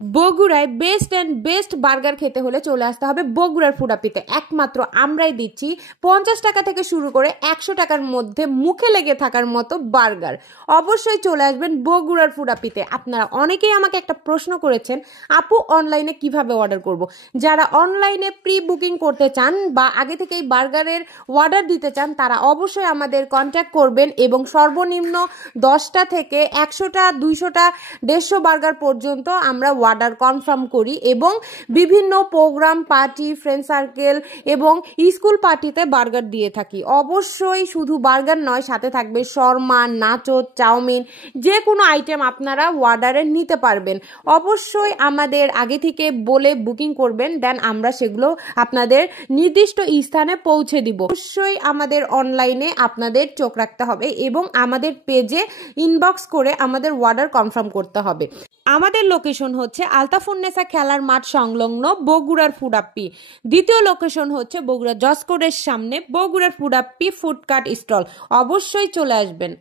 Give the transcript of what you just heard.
বগুড়ায় best and best burger খেতে হলে চলে আসতে হবে বগুড়ার ফুডাপিতে। একমাত্র আমরাই দিচ্ছি 50 টাকা থেকে শুরু করে 100 টাকার মধ্যে মুখে লেগে থাকার মতো বার্গার। অবশ্যই চলে আসবেন বগুড়ার ফুডাপিতে। আপনারা অনেকেই আমাকে একটা প্রশ্ন করেছেন, আপু অনলাইনে কিভাবে অর্ডার করব। যারা অনলাইনে প্রি বুকিং করতে চান বা আগে থেকেই বার্গারের অর্ডার দিতে চান তারা অবশ্যই আমাদের কন্ট্যাক্ট করবেন এবং সর্বনিম্ন 10টা থেকে 100টা 200টা 150 বার্গার পর্যন্ত আমরা অর্ডার কনফার্ম করি এবং বিভিন্ন প্রোগ্রাম, পার্টি, ফ্রেন্ড সার্কেল এবং স্কুল পার্টিতে বার্গার দিয়ে থাকি। অবশ্যই শুধু বার্গার নয়, সাথে থাকবে শর্মা, নাচো, চাউমিন, যে কোনো আইটেম আপনারা অর্ডারে নিতে পারবেন। অবশ্যই আমাদের আগে থেকে বলে বুকিং করবেন, দেন আমরা সেগুলো আপনাদের নির্দিষ্ট স্থানে পৌঁছে দিব। অবশ্যই আমাদের অনলাইনে আপনাদের চোখ রাখতে হবে এবং আমাদের পেজে ইনবক্স করে আমাদের অর্ডার কনফার্ম করতে হবে। আমাদের লোকেশন হচ্ছে আলতাফুন্নেসা খেলার মাঠ সংলগ্ন বগুড়ার ফুডাপ্পি। দ্বিতীয় লোকেশন হচ্ছে বগুড়া জসকোরের সামনে বগুড়ার ফুডাপ্পি ফুডকার্ট স্টল। অবশ্যই চলে আসবেন।